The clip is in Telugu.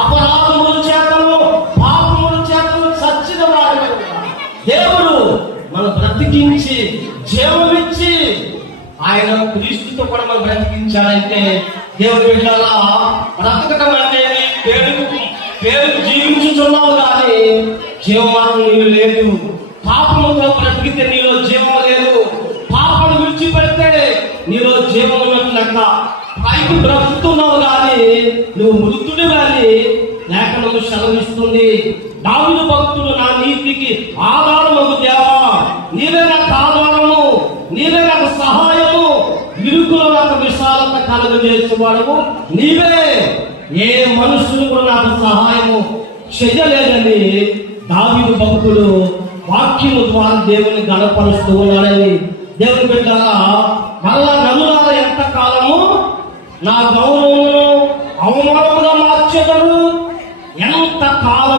అపరాధముల చేతను పాపముల చేతను చచ్చిన వాడు దేవుడు మనం బ్రతికించి జీవమిచ్చి ఆయన క్రీస్తుతో కూడా మనం బ్రతికించాలంటే దేవుడు బిడ్డలా బ్రతకటం అంటే పేరు జీవించుతున్నావు కానీ జీవమానం నీళ్ళు లేదు. పాపముతో బ్రతికితే నీలో జీవం లేదు. పాపను విడిచిపెడితే నీలో జీవం ఉన్నట్టు లెక్క. పైకి బ్రతుకుతున్నావు కానీ నువ్వు మృతుడు కానీ లేఖనము సెలవిస్తుంది. దావీదు భక్తుడు నా నీతికి ఆధారము దేవా, నీవే నాకు ఆధారము, నీవే నాకు సహాయము, ఇరుకులో నాకు విశాలత కలుగజేసేవాడు నీవే, ఏ మనుషులు కూడా నాకు సహాయము చెయ్యలేదని దావీదు భక్తుడు వాక్యము ద్వారా దేవుని గణపరుస్తూ ఉన్నాడని దేవుని బిడ్డగా మళ్ళా నలుగురు ఎంత కాలము నా గౌరవమును అవమానముగా మార్చెదరు, ఎంత కాలం